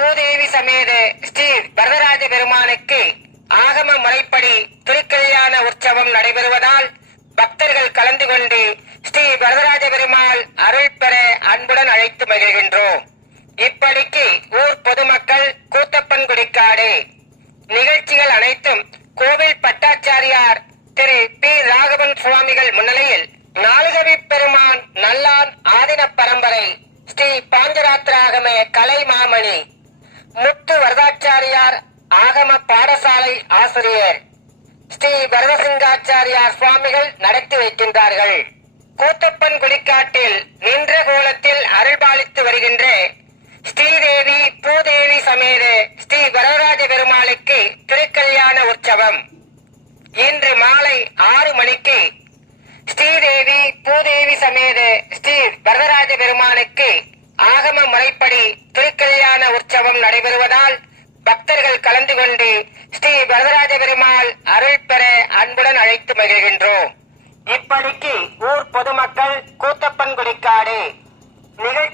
பூதேவி சமேத ஸ்ரீ வரதராஜ பெருமானுக்கு ஆகம முறைப்படி திருக்கல்யாண உற்சவம் நடைபெறுவதால் பக்தர்கள் கலந்து கொண்டு ஸ்ரீ வரதராஜ பெருமாள் அருள் பெற அன்புடன் அழைத்து மகிழ்கின்றோம். இப்படிக்கு ஊர் பொதுமக்கள் கூத்தப்பன் குடிக்காடு. நிகழ்ச்சிகள் அனைத்தும் கோவில் பட்டாச்சாரியார் திரு பி ராகவன் சுவாமிகள் முன்னிலையில் நாலுகவி பெருமான் நல்லான் ஆதின பரம்பரை ஸ்ரீ பாஞ்சராத்திராகம கலை மாமணி முத்து வரதாச்சாரியார் ஆகம பாடசாலை ஆசிரியர் ஸ்ரீ வரதசிங்காச்சாரியார் சுவாமிகள் நடத்தி வைக்கின்றார்கள். கூத்தப்பன் குடிக்காட்டில் நின்ற கோலத்தில் அருள்பாலித்து வருகின்ற ஸ்ரீதேவி பூதேவி சமேத ஸ்ரீ வரதராஜ பெருமாளுக்கு திருக்கல்யாண உற்சவம் இன்று மாலை 6 மணிக்கு ஸ்ரீதேவி பூதேவி சமேத ஸ்ரீ வரதராஜ பெருமானுக்கு ஆகம முறைப்படி திருக்கல்யாண உற்சவம் நடைபெறுவதால் பக்தர்கள் கலந்து கொண்டு ஸ்ரீ வரதராஜ பெருமாள் அருள் பெற அன்புடன் அழைத்து மகிழ்கின்றோம். இப்படிக்கு ஊர் பொதுமக்கள் கூத்தப்பன் குடிக்காடு. நிகழ்ச்சி